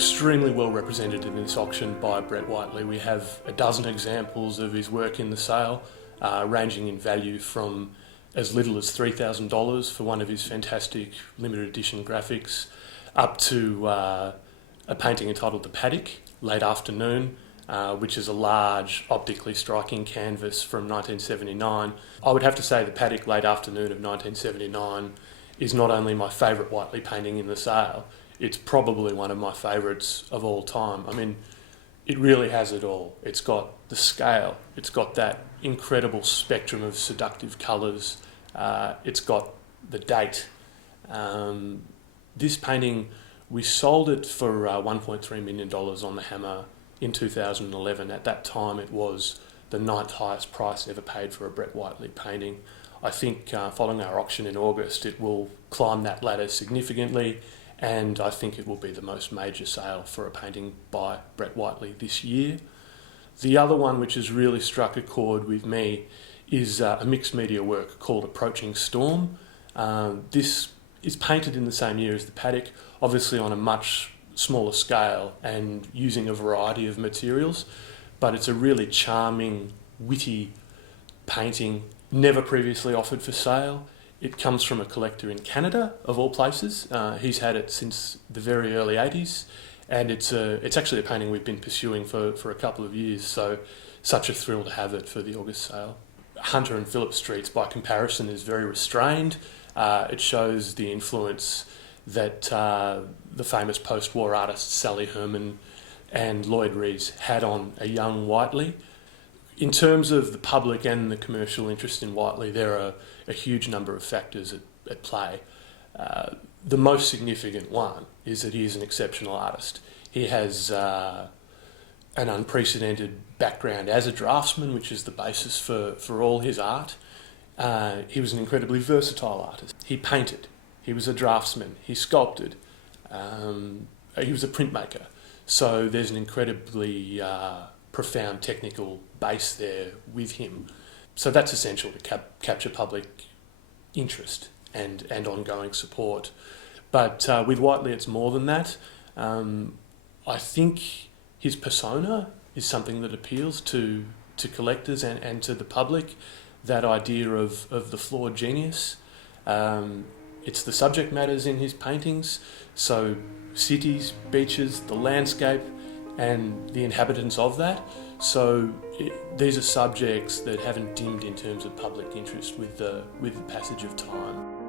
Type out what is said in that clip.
extremely well represented in this auction by Brett Whiteley. We have a dozen examples of his work in the sale, ranging in value from as little as $3,000 for one of his fantastic limited edition graphics, up to a painting entitled The Paddock, Late Afternoon, which is a large, optically striking canvas from 1979. I would have to say The Paddock, Late Afternoon of 1979 is not only my favourite Whiteley painting in the sale, it's probably one of my favourites of all time. I mean, it really has it all. It's got the scale, it's got that incredible spectrum of seductive colours, it's got the date. This painting, we sold it for $1.3 million on the hammer in 2011. At that time it was the 9th highest price ever paid for a Brett Whiteley painting. I think following our auction in August it will climb that ladder significantly, and I think it will be the most major sale for a painting by Brett Whiteley this year. The other one which has really struck a chord with me is a mixed media work called Approaching Storm. This is painted in the same year as The Paddock, obviously on a much smaller scale and using a variety of materials, but it's a really charming, witty painting, never previously offered for sale. It comes from a collector in Canada, of all places. He's had it since the very early 80s, and it's actually a painting we've been pursuing for a couple of years, so such a thrill to have it for the August sale. Hunter and Phillip Streets, by comparison, is very restrained. It shows the influence that the famous post-war artists Sally Herman and Lloyd Rees had on a young Whiteley. In terms of the public and the commercial interest in Whiteley, there are a huge number of factors at play. The most significant one is that he is an exceptional artist. He has an unprecedented background as a draftsman, which is the basis for all his art. He was an incredibly versatile artist. He painted, he was a draftsman, he sculpted, he was a printmaker. So there's an incredibly profound technical base there with him. So that's essential to capture public interest and ongoing support. But with Whiteley it's more than that. I think his persona is something that appeals to collectors and to the public, that idea of the flawed genius. It's the subject matters in his paintings, so cities, beaches, the landscape, and the inhabitants of that. So these are subjects that haven't dimmed in terms of public interest with the passage of time.